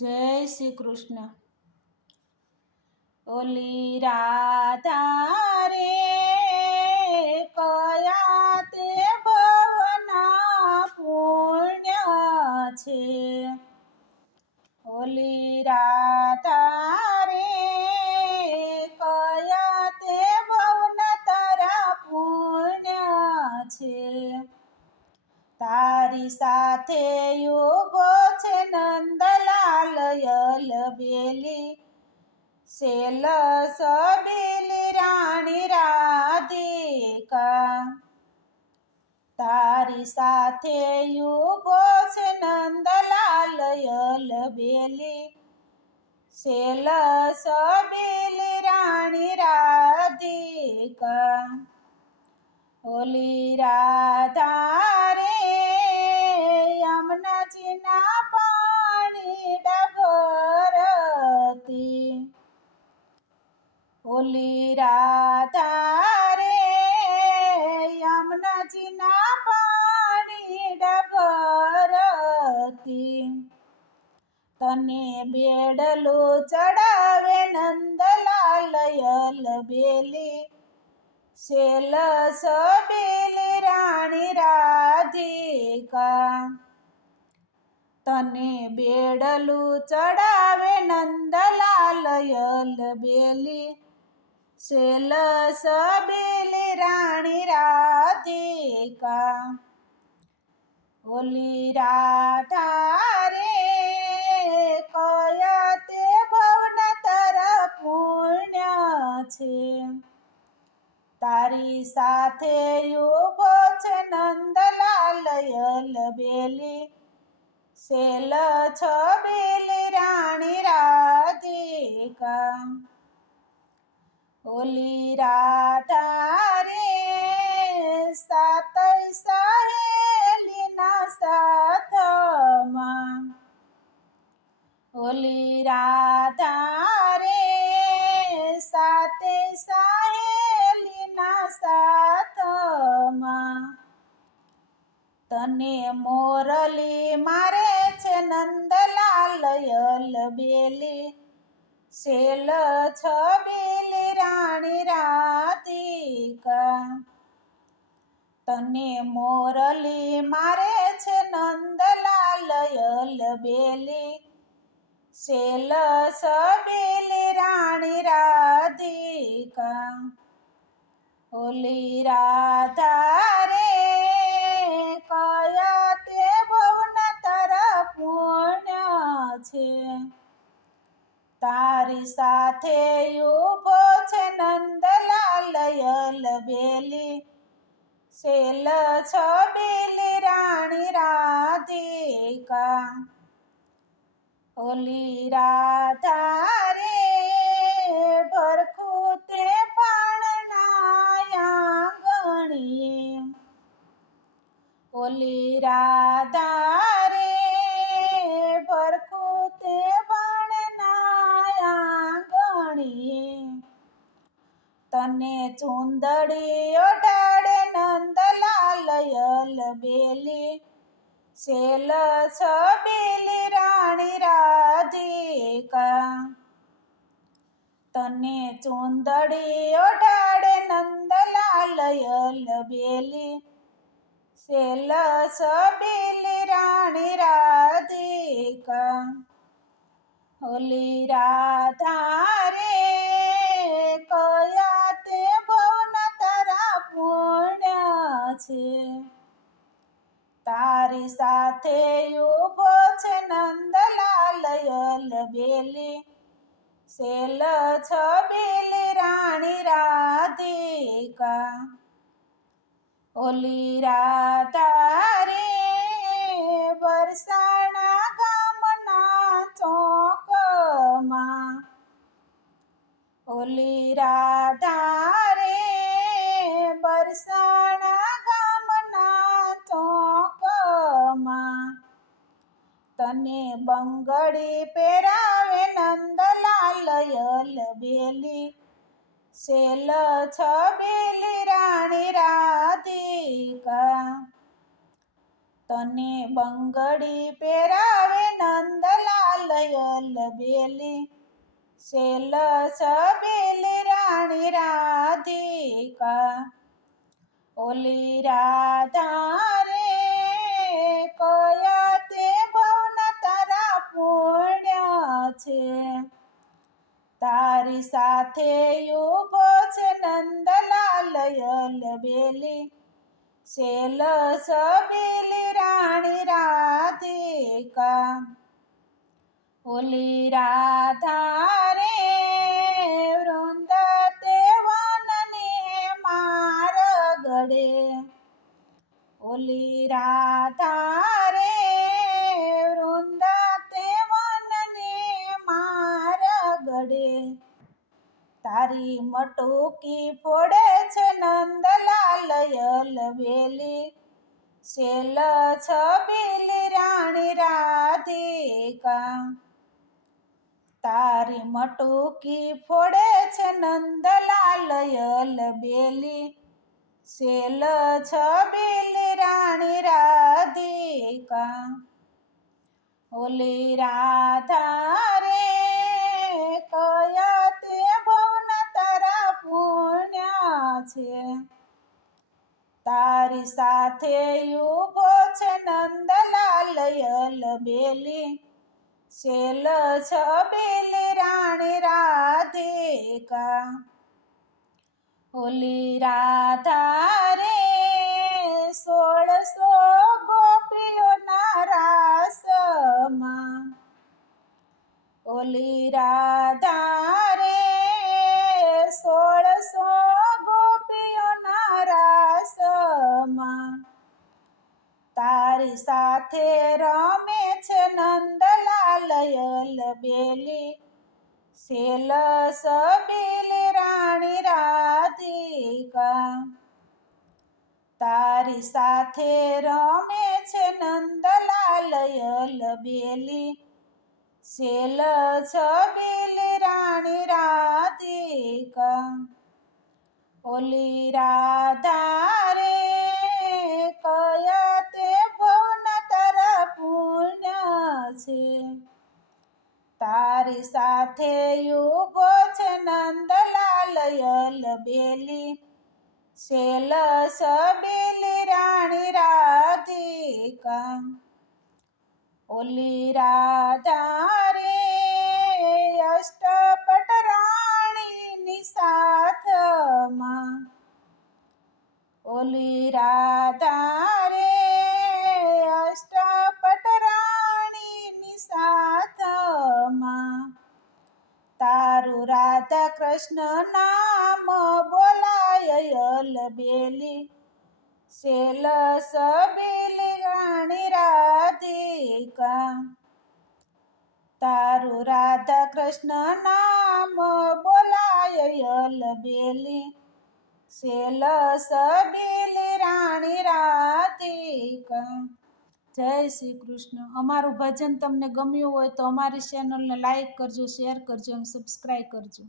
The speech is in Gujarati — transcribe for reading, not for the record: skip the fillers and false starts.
જય શ્રી કૃષ્ણ. ઓલી રાધા રે કયા તે ભવના પુણ્ય છે. ઓલી રાધા રે કયા તે ભવના તારા પુણ્ય છે. તારી સાથે ઉભો છે નંદલાલ યલબેલી, સેલ સબેલી રાણી રાધિકા. તારી સાથે ઉભો છે નંદલાલ યલબેલી, સેલ સબેલી રાણી રાધિકા. ઓલી રાધા રે યમુનાજીના પાણી ડભરતી. ઓલી રાધા રે યમુનાજીના પાણી ડભરતી. તને બેડલું ચડાવે નંદલાલ યલબેલી, સેલ સબેલી રાણી રાધિકા. તને બેડલું ચડાવે નંદલાલ યલબેલી, સેલ સબેલી રાણી રાધિકા. ઓલી રાધા રે કયા તે ભવના તારા પુણ્ય છે. તારી સાથે ઉભો છે નંદલાલ યલબેલી, સેલ છબેલી રાણી રાધિકા. ઓલી રાધા રે સાતય સહેલીના સાથમાં. ઓલી રાધા રે સાતે સહેલીના સાથમાં. તને મોરલી મારે છે નંદલાલ યલબેલી, સેલ છબેલી રાણી રાધિકા. તને મોરલી મારે છે નંદલાલ યલબેલી, સેલ સબેલી રાણી રાધિકા. ઓલી રાધા રે કયા તે ભવના તારા પુણ્ય છે. તારી સાથે ઉભો છે નંદલાલ યલબેલી, સેલ છબેલી રાણી રાધિકા. ઓલી રાધા રે ભરખું તે પાણના આંગણીએ. ઓલી રાધા રે ભરખું તે પાણના આંગણીએ. તને ચૂંદડી ઓઢાડે નંદલાલ યલબેલી, સેલ છબેલી રાણી રાધિકા. તને ચૂંદડી ઓઢાડે નંદલાલ યલબેલી, સેલ છબેલી રાણી રાધિકા. ઓલી રાધા રે કયા તે ભવના તારા પુણ્ય છે. તારી સાથે ઉભો છે નંદલાલ યલબેલી, સેલ છબેલી રાણી રાધિકા. ઓલી રાધા રે વરસાણા ગામના ચોકમાં. ઓલી રાધા રે વરસાણા ગામના ચોકમાં. તને બંગડી પહેરાવે નંદલાલ યલબેલી, સેલ છબેલી રાણી રાધિકા. તને બંગડી પહેરાવે નંદલાલ યલબેલી, બેલી સેલ છબીલી રાણી રાધિકા ઓલી રાધા રે કયા તે ભવના તારા પુણ્ય છે તારી સાથે ઉભો છે નંદલાલ બેલી સેલ છબીલી રાણી રાધિકા ઓલી રાધા રે વૃંદ તે વનને માર્ગડે ઓલી રાધા રે વૃંદ તે વનને માર્ગડે તારી મટુકી ફોડે છે નંદલાલ બેલી સેલ છબીલી રાણી રાધિકા તારી મટુકી ફોડે છે નંદલાલ બેલી સેલ છબીલી રાણી રાધિકા ઓલી રાધા રે કયા તે ભવના તારા પુણ્ય છે તારી સાથે ઉભો છે નંદલાલ બેલી સેલ છબીલી રાણી રાધિકા ઓલી રાધા રે 1600 ગોપીઓના રાસમાં ઓલી રાધા રે 1600 ગોપીઓના રાસમાં તારી સાથે રમે છે નંદલાલ બેલી સેલ છબીલી રાણી રાધિકા તારી સાથે રમે છે નંદલાલ બેલી સેલ છબીલી રાણી રાધિકા ઓલી રાધા રે કયા તે ભવના તારા પુણ્ય છે તારી સાથે ઉભો છે નંદલાલ બેલી સેલ છબીલી રાણી રાધિકા ઓલી રાધા રે અષ્ટપટ રાણીની સાથમાં ઓલી રાધા રે અષ્ટપટ રાણીની સાથમાં તારું રાધા કૃષ્ણ નામ બોલાય બેલી સેલ છબીલી રાણી રાધિકા તારું રાધા કૃષ્ણ નામ બોલાય બેલી સેલ છબીલી રાણી રાધિકા જય શ્રી કૃષ્ણ. અમારું ભજન તમને ગમ્યું હોય તો અમારી ચેનલને લાઈક કરજો, શેર કરજો અને સબસ્ક્રાઈબ કરજો.